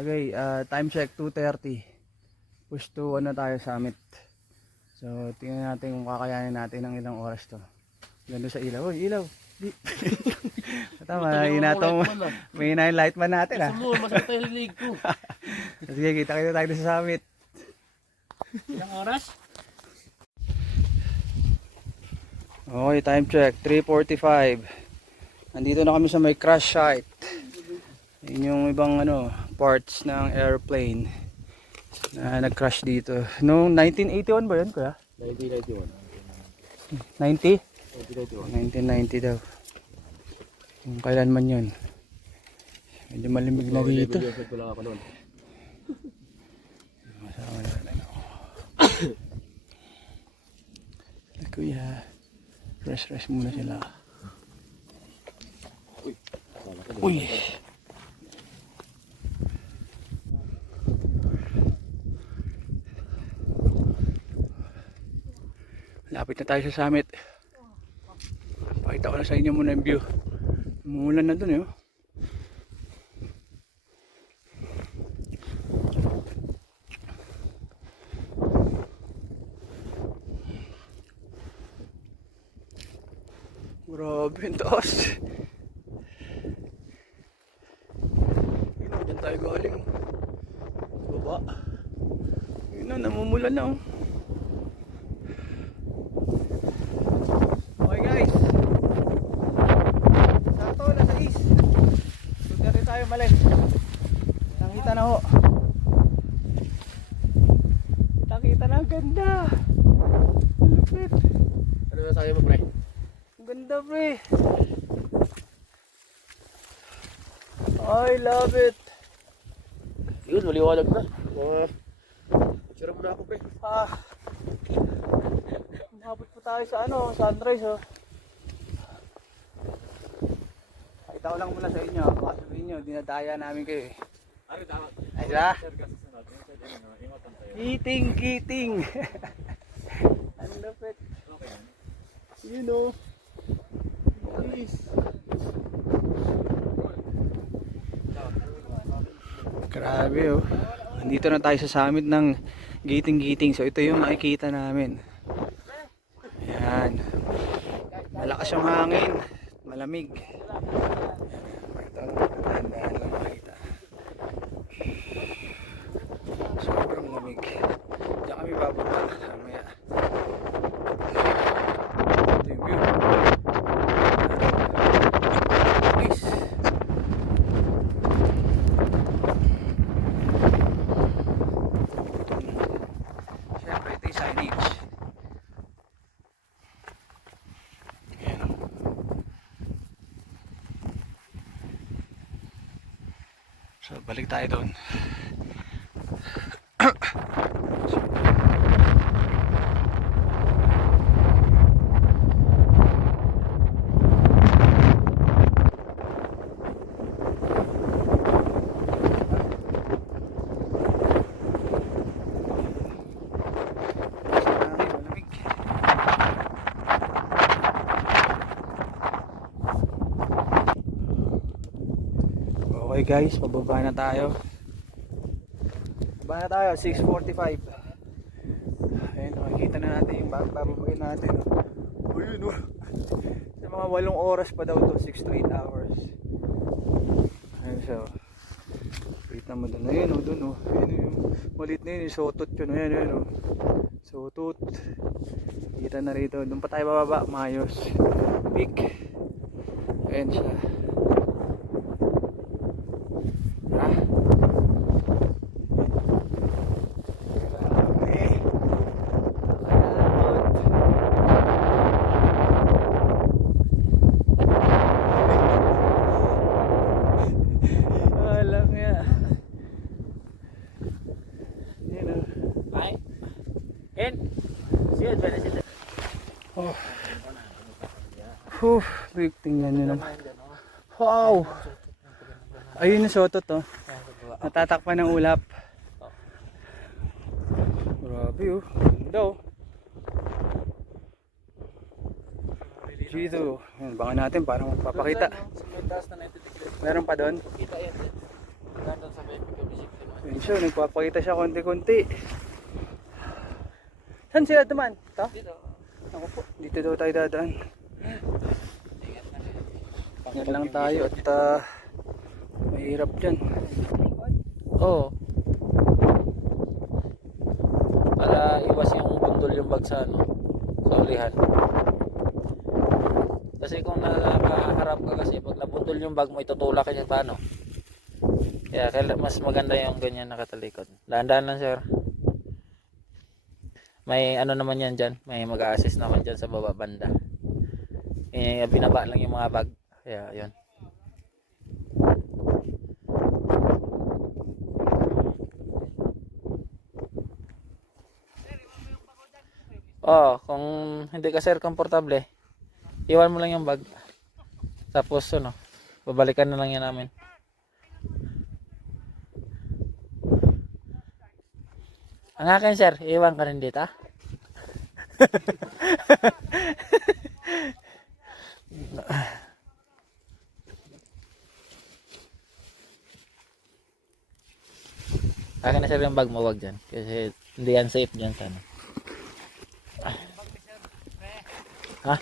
Okay, time check 2:30. Push to ano tayo summit. So tingnan natin kung kakayanin natin ng ilang oras to. Ganda sa ilaw. Uy, ilaw. Di. Tama, may na light man natin ah. Gusto mo, masakit yung leg ko. Sige, kita tayo sa summit. Ilang oras? Okay, time check 3:45. Nandito na kami sa may crash site. Yun yung ibang ano, parts ng airplane na nag-crash dito. Noong 1981 ba yun, kuya? 1991. 90? 1990 1991. daw. Kung kailan man yun. Medyo malimig na dito. Masama na lang ako. Kuya, rest muna sila. Uy! Lapit na tayo sa summit. Pakita ko na sa inyo muna yung view. Umulan na dun eh. Grabe yung taas. Yun, dyan tayo galing. Baba. Yun na, namumulan na oh. Okay guys. Sakto, nasa east. Doon rin tayo mali. Nakita na ho. Kita na, ang ganda. Ang lupit. Ano na sabi mo, pre? Ang ganda pre. I love it. Yun, maliwanag na. Picture mo na ako, pre. Umabot po tayo sa ano, sunrise oh. Pakita ko lang muna sa inyo. Baka sabihin nyo, dinadaya namin kayo eh. Ay ba? Kiting. Ang lapit. Yun oh. Please. Grabe oh. Nandito na tayo sa summit ng Giting. So ito yung nakikita namin. Ayan. Malakas yung hangin. Malamig. Dahan-dahan lang makita. Sobrang lamig. Diyan kami bababa. Mamaya. Ito yung view. Nice. Siyempre ito yung signage. So balik tayo doon. Okay guys, pababa na tayo. Baba na tayo, 6:45. Ayun, makikita na natin yung bababagin natin. Ayun oh. Sa mga 8 oras pa daw to, 6 to 8 hours. Ayun so. Wait naman doon. Ayun oh, doon oh. Ayun yung malit na yun, yung sotot yun. Ayun oh. Sotot. Kita na rito. Doon pa tayo bababa, maayos. Peak. Ayun siya. Tingnan nyo naman. Wow! Ayun yung sotot oh. Natatakpan ng ulap. Grabe oh. Ganda oh. Dito. Bangan natin para magpapakita. Meron pa doon? Kita yan. Ganda sa may pagkabisip. Yun siya, nagpapakita siya konti-konti. Saan sila duman? Ito? Dito. Ako po, dito daw tayo dadaan. Ingat lang tayo at mahirap dyan. Oo. Para iwas yung bundol yung bag sa ano, sa ulihan. Kasi kung nakaharap ka kasi pag nabundol yung bag mo itutulak ka niya paano. Kaya mas maganda yung ganyan nakatalikod. Dahan-dahan lang sir. May ano naman yan dyan, may mag-a-assist naman dyan sa baba banda. Binaba lang yung mga bag. Kaya yun. Oh, kung hindi ka sir komportable, iwan mo lang yung bag. Tapos ano, babalikan na lang yan namin. Ang akin sir, iwan ka rin dito. Akin na sir yung bag mo, wag dyan. Kasi hindi yan safe dyan sana. Ha?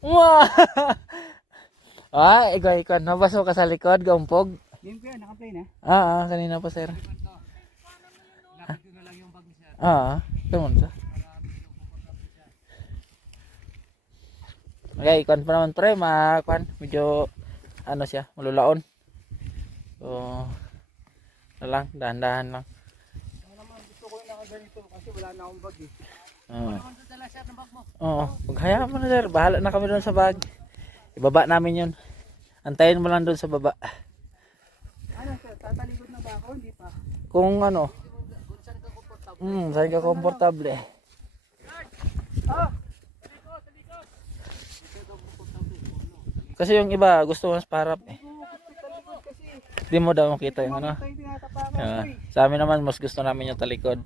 Wow! Ikaw, nabaso ka sa likod, gaumpog. Game ko yan, naka-play na. Kanina pa sir. Tumon sa. Okay, ikon pa naman pre, medyo ano siya, malulaon. So, lang, dahan-dahan lang. Ano naman, gusto ko yung nakaganito kasi wala na akong bag eh. Oo, paghayaan mo na sir, bahala na kami doon sa bag. Ibaba namin yun. Antayin mo lang doon sa baba. Ano sir, tatalikod na ba ako? Hindi pa. Kung ano, saan ka komportable. Kasi yung iba gusto mas parap eh. Di mo daw makita yung ano. Sa amin naman mas gusto namin yung talikod.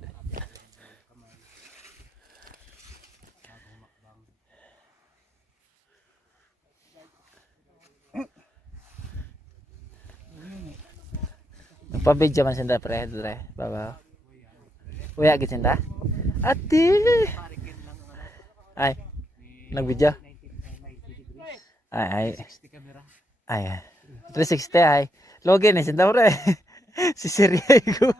Nagpabidya man sinda pre, dre, baba. Uya gid sinda. Ati. Ay. Nagbidya. Ay. 360 ay. Logi ni sinda pre. Si Siri ko.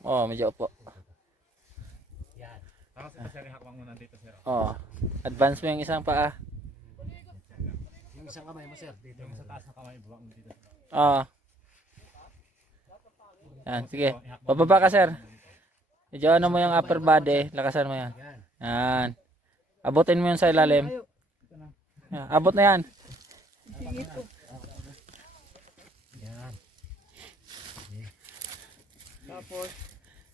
Oh, medyo upo. Yan. Tapos ito sir, hakbang mo nandito sir. Oh. Advance mo yung isang paa. Yung isang kamay mo sir, dito. Yung sa taas ng kamay, ibaba mo dito. Oh. Yan, sige. Bababa ka sir. Medyo ano mo yung upper body, lakasan mo yan. Yan. Abutin mo yun sa ilalim. Yan, abot na yan. Yan. Tapos,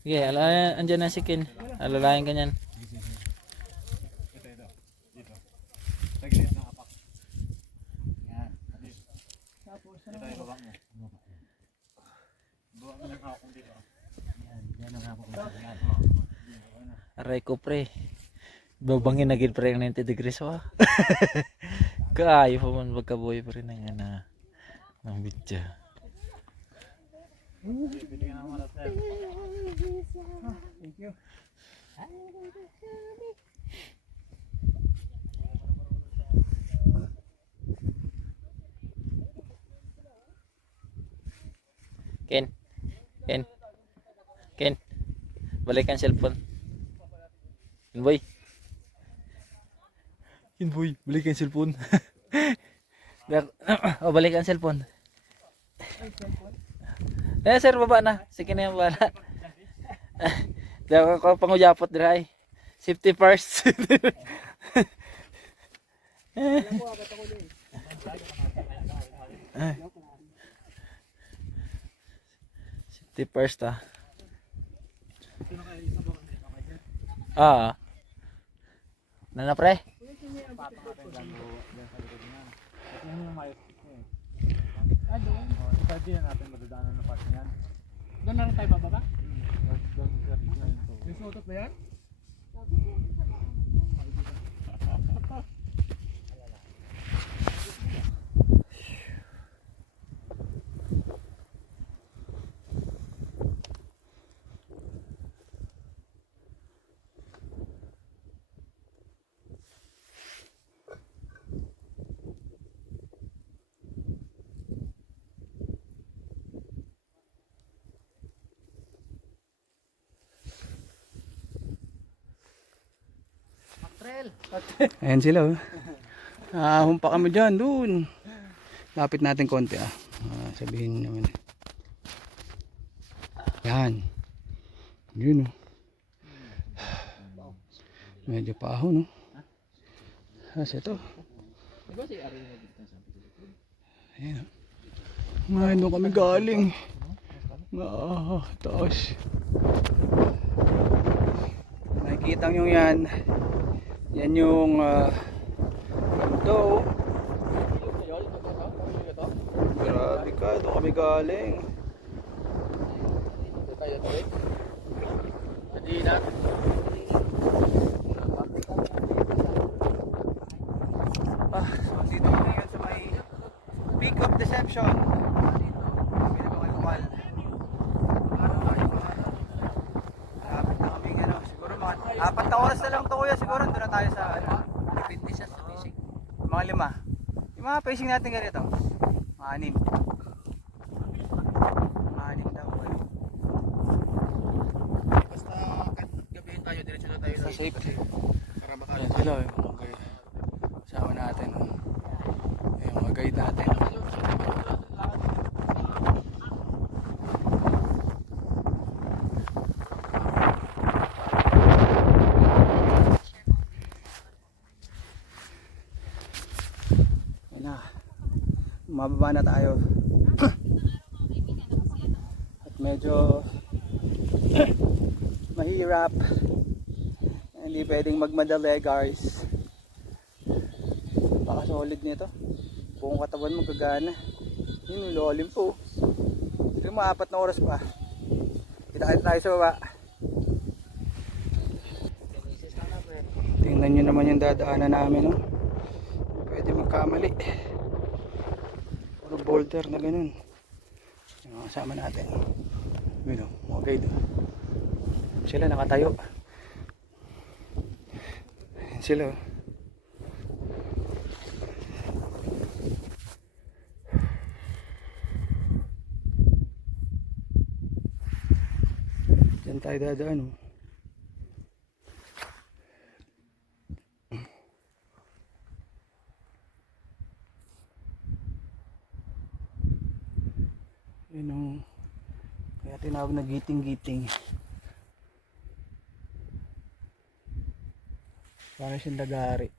Sige, andyan na si Kin. Alalayan ka niyan. Ito. Dito. Tagilid ng apak. Yan. tapos, Ito yung babak mo. Babak mo ng hapon dito. Yan ang hapon mo. Yan. Aray ko pre. Babangin na gid pre ng 90 degrees wa. Kaayo pa man magkabuhay pa rin ng ana. Ng bitya. Bibigyan naman natin sir. thank you. Ken. Balik ang cellphone. Boy. Balik ang cellphone. Balik ang cellphone. Sir, baba na. Sige na yung bala. Di ako panguyapot dira. Safety first. Ay. Safety first ah. Ah. Nana pre? Pwede na natin madadaanan ng part niyan. Doon na rin tayo bababa? May sutot ba yan? Ayan sila oh. Humpa kami dyan, dun. Lapit natin konti ah. Sabihin naman. Yan. Yun oh. Medyo paahon no. Ito. Ayan oh. Ngayon doon kami galing. Taas. Nakikita nyo yan. Yan yung ganito. Grabe ka, doon kami galing. So dito kami ngayon sa may Peak of Deception. Dito, pinakamalwal. Malapit na kami ano, siguro mga 4 na oras na lang to kuya, siguro doon na tayo sa ano. Depende siya sa pacing. Mga 5. Yung mga pacing natin ganito. Mga 6. Mga 6 daw. Basta gabihin tayo, diretso na tayo Sa safe. para baka Ayan sila yung mga guide. Kasama natin. Yung mga guide natin. Ayan na. Mababa na tayo. At medyo mahirap. Hindi pwedeng magmadali guys. Baka solid nito. Buong katawan mo gagana. Yun, lalim po. Ito yung mga 4 na oras pa. Kita tayo sa baba. Tingnan nyo naman yung dadaanan namin. No? Pwede magkamali. Puro boulder na ganun. Yung mga kasama natin. Yun o, mga guide. Sila nakatayo. Ayan sila. Diyan tayo dadaan. Yun o. Kaya tinawag na giting-giting. Para siyang lagari.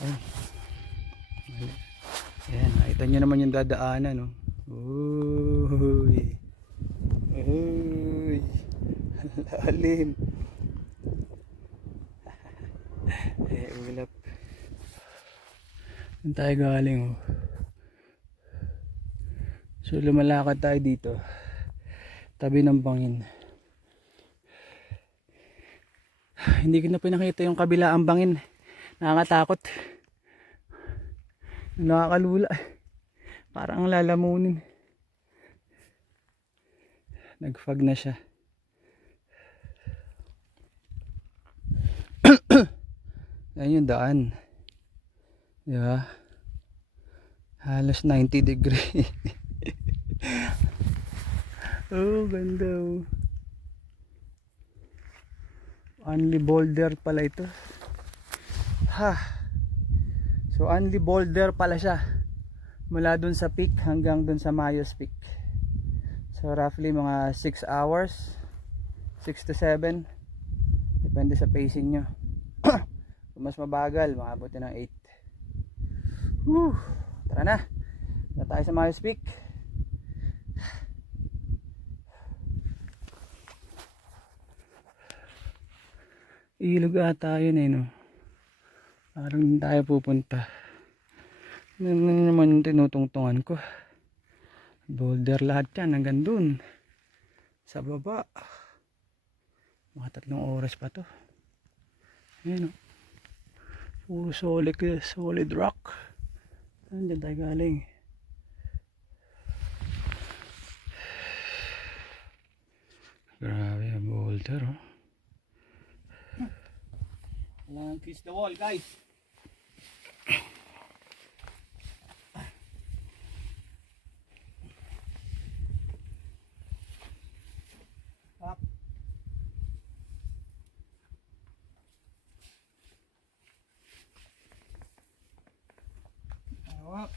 Ay. Ayan, nakita nyo naman yung dadaanan, no? Uy. Uy. Lalim. Ulap. Saan tayo galing, oh? So lumalakad tayo dito. Tabi ng bangin. Hindi ko na pinakita yung kabila ang bangin. Nakakatakot. Nakakalula. Parang lalamunin. Nagfag na siya. Yan yung daan. Diba? Halos 90 degree. Oh, ganda oh. Only boulder pala ito. Ha. So only boulder pala siya. Mula dun sa peak hanggang dun sa Mayos Peak. So roughly mga 6 hours. 6 to 7. Depende sa pacing nyo. Kung mas mabagal, makabuti ng Whew. Tara na. Na tayo sa Mayos Peak. Ilog ata yun no. Parang hindi tayo pupunta. Ano naman yung tinutungtungan ko. Boulder lahat yan hanggang dun. Sa baba. Mga 3 oras pa to. Ayan o. Puro solid rock. Diyan tayo galing. Grabe ang boulder oh. Kailangan kiss the wall guys. Up. Up.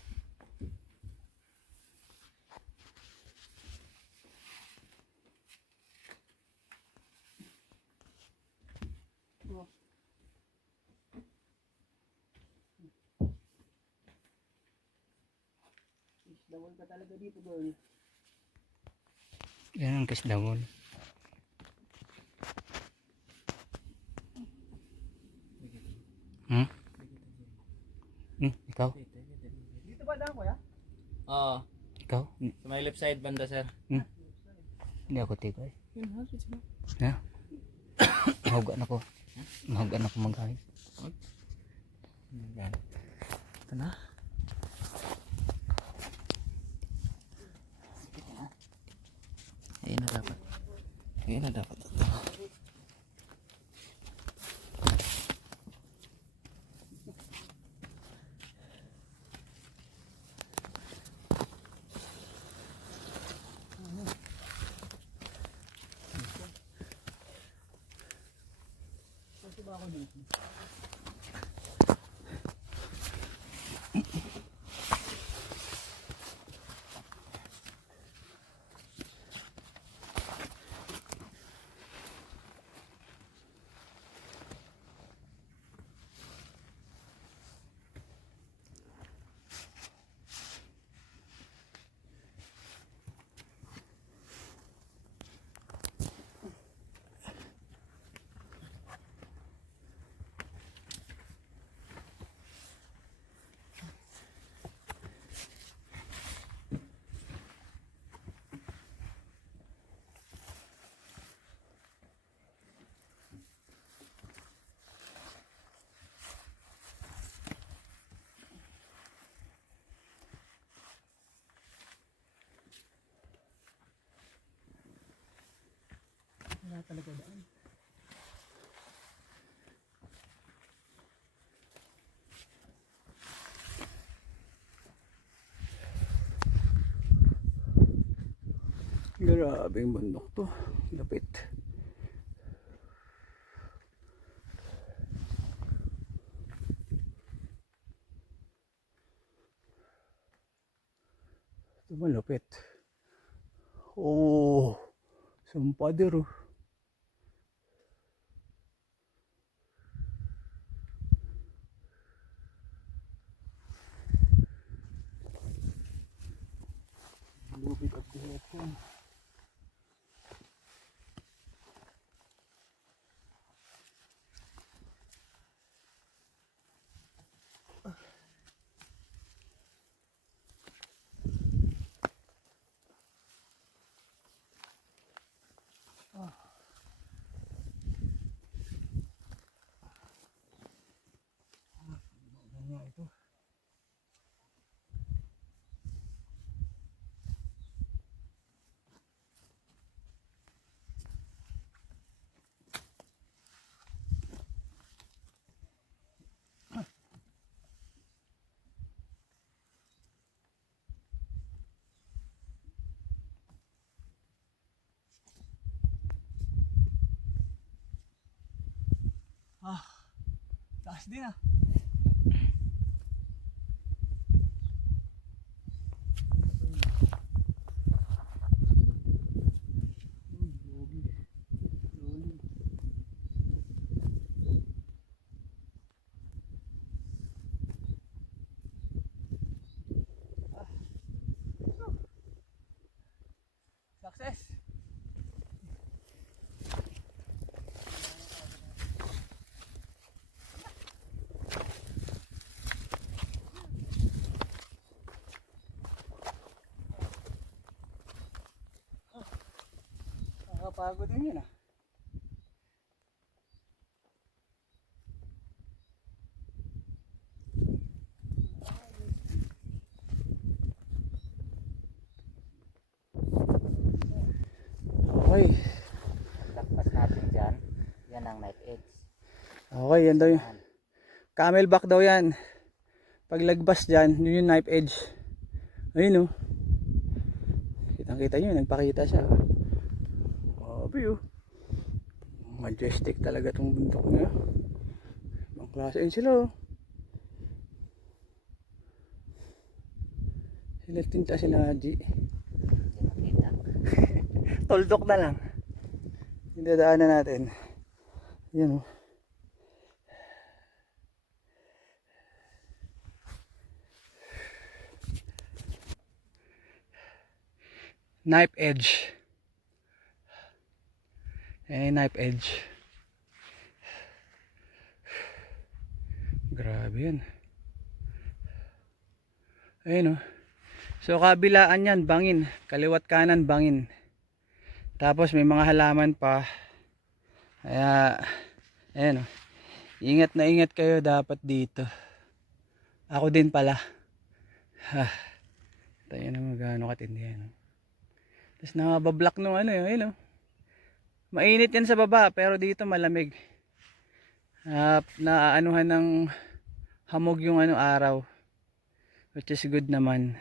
Dawal pa talaga dito, girl. Yan ang kiss dawal. Ikaw? Dito ba lang, kuya? Oo. Ikaw? Sa may left side banda, sir. Hindi ako tigay. Yun, ha? Sige. Ha? Mahugan ako. Mahugan ako mag-ahis. Yan. Ito na. Ayun na dapat. Ayun na dapat. Wala talaga daan. Grabe yung bundok to. Lapit. Ito malapit. Oh, sampader oh. Lupit at kuhot yan. Ganyan ito. Taas din ah. Success! Nakakapagod din yun ah. Okay. Takpas natin dyan. Yan ang knife edge. Okay, yan daw yun. Camelback daw yan. Paglagpas dyan, yun yung knife edge. Ayun oh. Kitang kita nyo, nagpakita siya. Grabe oh. Majestic talaga tong bundok niya. Ibang klase yun sila oh. Sila tinta sila G. Tuldok na lang. Hindi dadaanan natin. Yan oh. Knife edge. Knife edge. Grabe yan. Ayun oh. So kabilaan yan, bangin. Kaliwat kanan, bangin. Tapos may mga halaman pa. Kaya, ayun oh. Ingat na ingat kayo dapat dito. Ako din pala. Tayo na magano katindi yan. Tapos nakabablock nung ano yun, ayun oh. Mainit yan sa baba, pero dito malamig. Naaanuhan ng hamog yung ano araw. Which is good naman.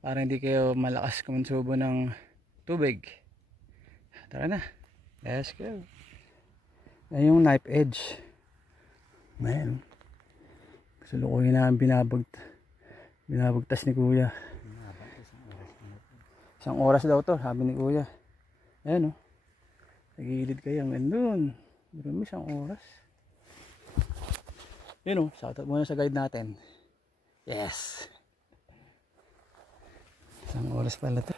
Para hindi kayo malakas kumonsubo ng tubig. Tara na. Let's go. Ayan yung knife edge. Ayan. Sulukuhin na ang binabagtas ni kuya. Isang oras daw to, sabi ni kuya. Ayan o. Nagigilid kayo hanggang doon. Marami isang oras. Yun o, shoutout muna sa guide natin. Yes. Isang oras pala to.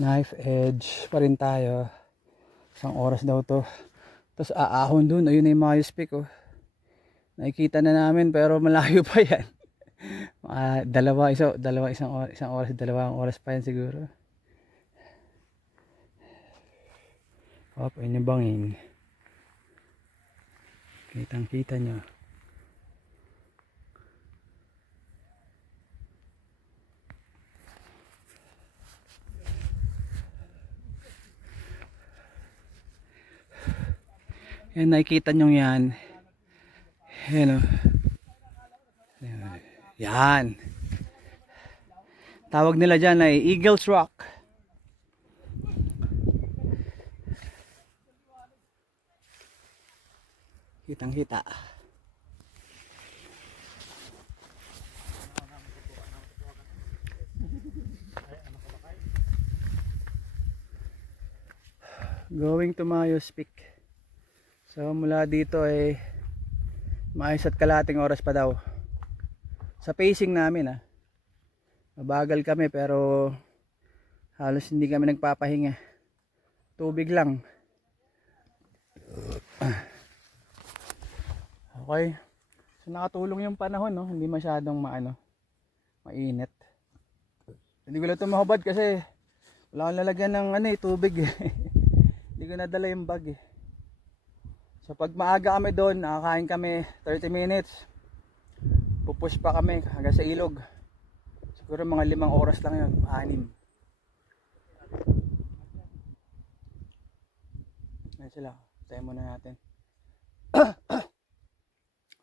Knife edge pa rin tayo. Isang oras daw to. Tapos aahon dun. Ayun na yung Mayos Peak oh. Nakikita na namin pero malayo pa yan. Isang oras, dalawang oras pa yan siguro. Ayun yung bangin. Kitang kita nyo. Yan, nakikita nyo yan. Yan o. Yan. Tawag nila dyan ay Eagles Rock. Kitang kita. Going to Mayos Peak. So mula dito ay maayos at kalating oras pa daw. Sa pacing namin mabagal kami pero halos hindi kami nagpapahinga. Tubig lang. Okay. So nakatulong yung panahon no, hindi masyadong mainit. Hindi ko lang tumahubad kasi wala akong lalagyan ng tubig Hindi ko nadala yung bag So pag maaga kami doon, nakakain kami 30 minutes. Pupush pa kami hanggang sa ilog. Siguro mga 5 oras lang yun, 6. Ayan sila, tayo muna natin.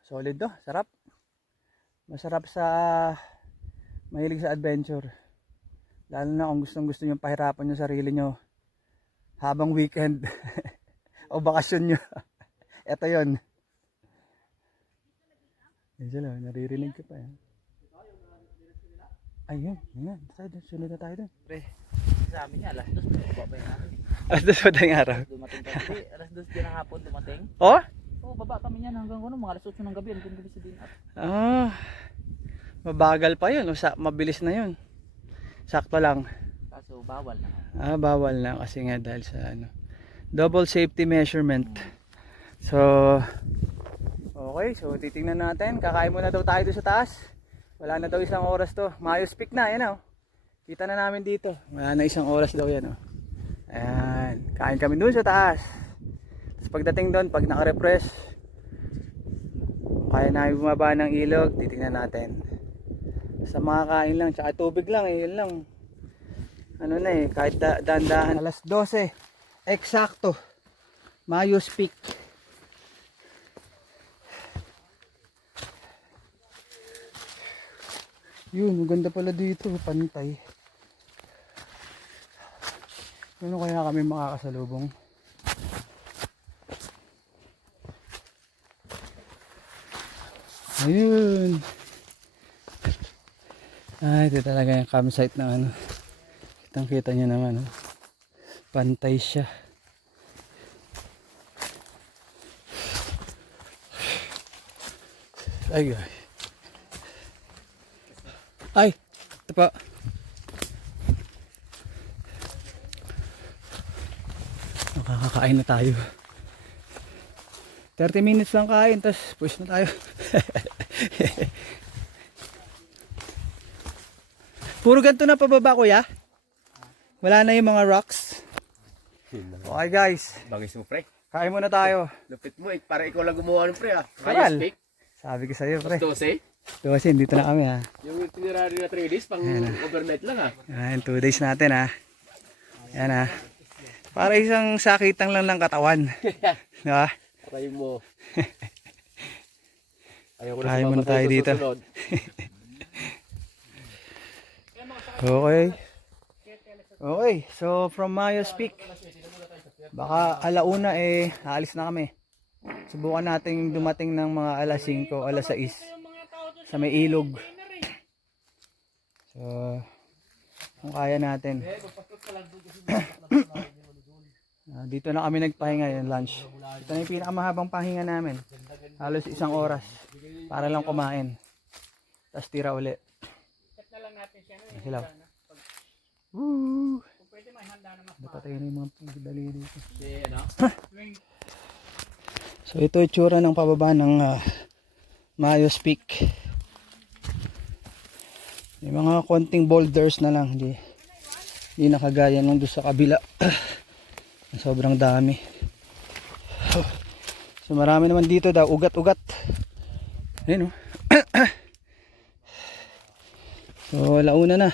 Solid to, sarap. Masarap sa mahilig sa adventure. Lalo na kung gustong-gusto nyo pahirapan yung sarili nyo habang weekend o bakasyon nyo. Ito yun. Yan sila, naririnig ka pa yan. Ayun, yan. Sunod na tayo dun. Pre, sabi niya, alas 2 pa ba yung natin? Alas 2 pa tayong araw. Dumating tayo. Alas 2 din ang hapon dumating. Oh? Oo, baba kami niyan hanggang mga alas 8 ng gabi. Ang gundi sa din at. Mabagal pa yun. Mabilis na yun. sakto lang. Kaso bawal na. Bawal na kasi nga dahil sa ano, double safety measurement. So, okay, so titingnan natin. Kakain muna daw tayo doon sa taas. Wala na daw isang oras to. Mayos Peak na, yan o. Kita na namin dito. Wala na isang oras daw yan o. Ayan, kain kami doon sa taas. Tapos pagdating doon, pag naka-refresh, kaya namin bumaba ng ilog, titingnan natin. Sa mga kain lang, tsaka tubig lang eh, yun lang. Ano na eh, kahit dahan-dahan. Alas 12, eksakto. Mayos Peak. Yun, maganda pala dito, pantay. Ano kaya kami makakasalubong? Ayun. Ito talaga yung campsite na ano. Kitang-kita nyo naman. Oh. Pantay siya. Ay, ay. Ay, ito pa. Makakakain na tayo. 30 minutes lang kain, tapos push na tayo. Puro ganito na pababa, kuya? Wala na yung mga rocks. Okay guys, Bangis mo, pre. kain muna tayo. Lupit mo, para ikaw lang gumawa ng pre, ha. Karal. Mayos Peak. Sabi ko sa'yo, pre. 12. Kasi dito na kami, ha. Yung tinira rin na 3 days, pang overnight lang, ha. Ayan, 2 days natin, ha. Ayan, ha. Para isang sakitang lang ng katawan. Diba? Patay mo. Ayaw ko Kain muna sumama tayo sa dito. susunod. Okay. Okay, so from Mayos Peak, baka alauna eh, aalis na kami. Subukan natin dumating ng mga alas 5, alas 6 sa may ilog. So, kung kaya natin. Dito na kami nagpahinga yung lunch. Ito na yung pinakamahabang pahinga namin. Halos 1 oras para lang kumain. Tapos tira uli. Sila. Woo! Napatay na yung mga pagdali dito. So ito yung tsura ng pababa ng Mayos Peak. May mga konting boulders na lang. Hindi nakagaya nung doon sa kabila. Sobrang dami. So marami naman dito daw. Ugat-ugat. Ayun o. So launa na.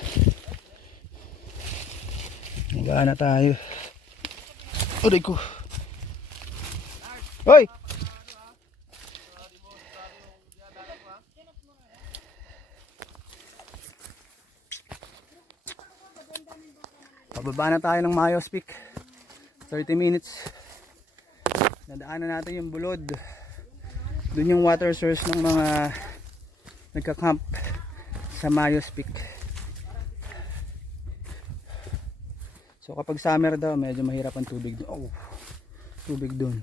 Magaan na tayo. Aray ko. Hoy! Pababa na tayo ng Mayos Peak. 30 minutes. Nadaanan natin yung bulod. Doon yung water source ng mga nagka-camp sa Mayos Peak. So kapag summer daw, medyo mahirap ang tubig doon. Oh, tubig doon.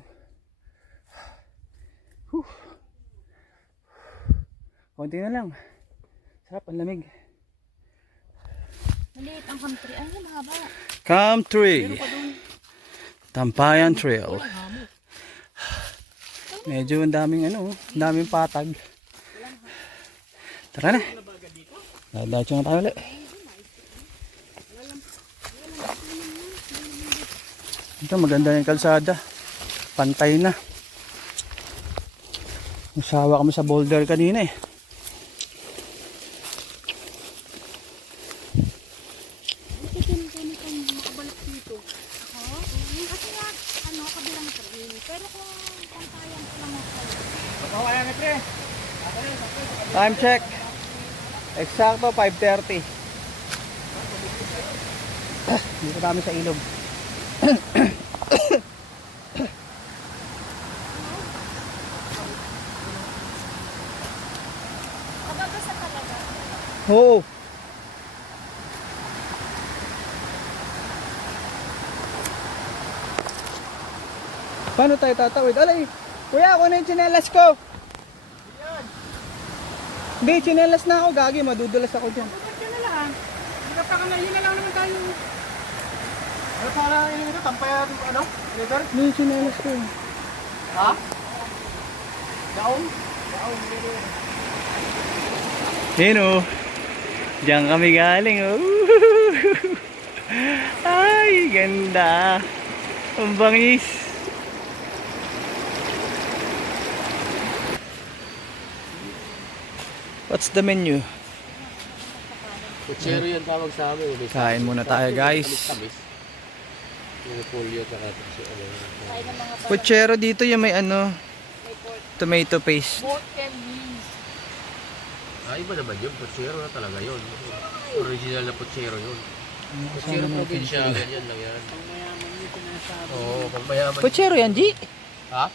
Konti na lang. Sarap, ang lamig. Maliit ang country. Ay, mahaba. Camp 3. Tampayan Trail. Medyo ang daming daming patag. Tara na. Dadaycho na tayo ulit. Ito maganda yung kalsada. Pantay na. Nasawa kami sa boulder kanina eh. Time check. Eksakto 5:30. Dito kami sa ilog. Kababasa talaga. Oo. Paano tayo tatawid? Alay, kuya, ako na yung tsinelas ko. Hindi, tsinelas na ako. Gagi, madudulas ako dyan. Bakit ka na lang? Di ba Magkapaka na, yun na lang naman tayo. Ano para yun ito? Tampaya, ano? Leather? Yung sinelas ko. Ha? Daon? Daon, leather. Yun o. Diyan kami galing o. Ay, ganda. Ang bangis. What's the menu? Kutsero yan tawag sa amin. Kain muna tayo, guys. Yung polio ka natin si ano. Kain ng mga Puchero dito yung may ano, may pork. tomato paste. Pork and beans. Iba naman yun. Kutsero na talaga yun. Original na kutsero yun. Kutsero probinsya. Ganyan lang yan. Oo, pang mayaman. Puchero yan, G? Ha?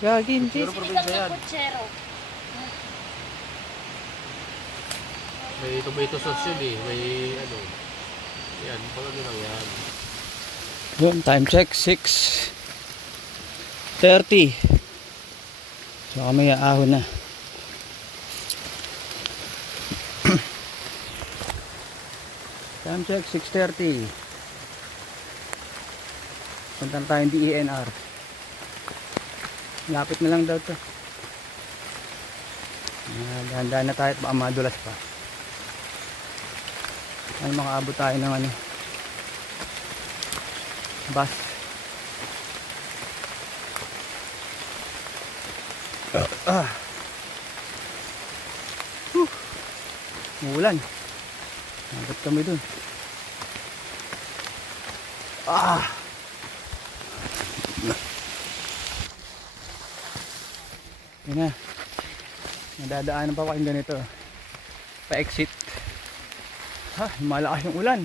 Gagi, hindi. Kutsero probinsya yan. Kutsero. May tomato sauce yun eh. May ano. Yan, pang ano lang yan. Yun, time check, 6:30. So kami aahon na. Time check, 6:30. Punta na tayong DENR. Lapit na lang daw to. Dahan-dahan na tayo at baka madulas pa. Ay, makaabot tayo ng ano, bus. Umuulan. Abot kami dun. Yun na. Nadadaanan pa kayong ganito. Pa-exit. Malakas yung ulan.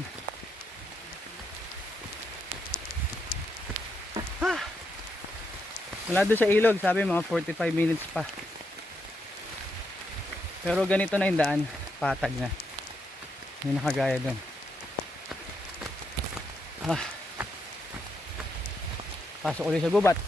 Wala doon sa ilog, sabi mga 45 minutes pa. Pero ganito na yung daan, patag na. Hindi nakagaya doon. Pasok ulit sa gubat.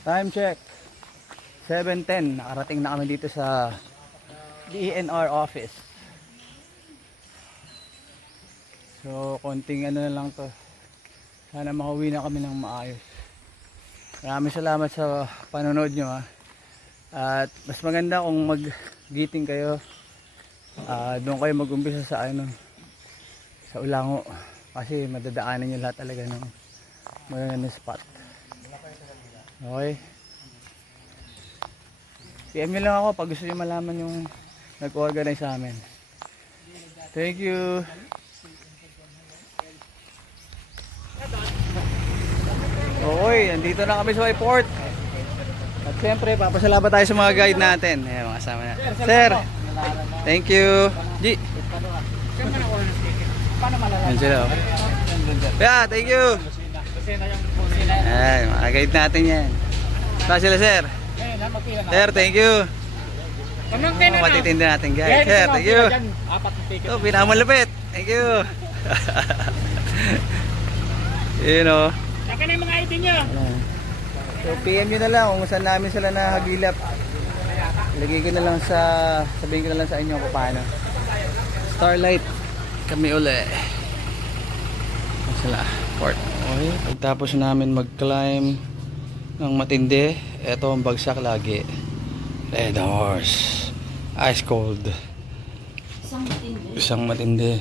Time check 7:10. Nakarating na kami dito sa DENR office. So konting ano na lang to. Sana makauwi na kami ng maayos. Maraming salamat sa panonood nyo ha. At mas maganda kung mag-greeting kayo. Doon kayo mag-umpisa sa ano, sa Ulango. Kasi madadaanan nyo lahat talaga ng magandang spot. Okay. PM nyo lang ako pag gusto nyo malaman yung nag-organize sa amin. Thank you. Okay, nandito na kami sa airport. At siyempre, papasalamat tayo sa mga guide natin. Ayan, mga kasama na. Sir, thank you. G. Ayan sila. Yeah, thank you. Ayan, mga guide natin yan. Saan sila, sir? Sir, thank you. Matitindi natin guys. Sir, thank you. Ito, pinamalupit. Thank you. Yun o. Saka na yung mga ID nyo. So PM nyo na lang kung saan namin sila nahagilap. Lagay ko na lang sa, sabihin ko na lang sa inyo kung paano. Starlight kami uli. Sila, port. Okay, pagtapos namin mag-climb ng matindi, eto ang bagsak lagi. Red Horse. Ice cold. Isang matindi. Isang matindi.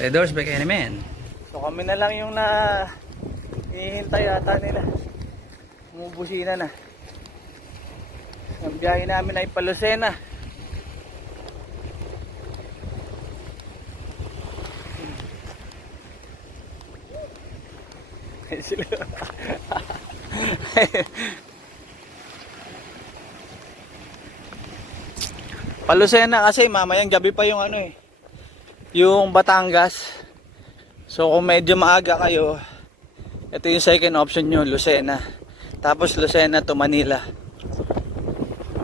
Red Horse back any man. So kami na lang yung hinihintay yata nila. Umubusina na. Ang biyahe namin ay Palusena. Sila. Palusena kasi mamayang gabi pa yung ano eh, yung Batangas. So kung medyo maaga kayo, ito yung second option nyo, Lucena. Tapos Lucena to Manila.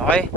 Okay?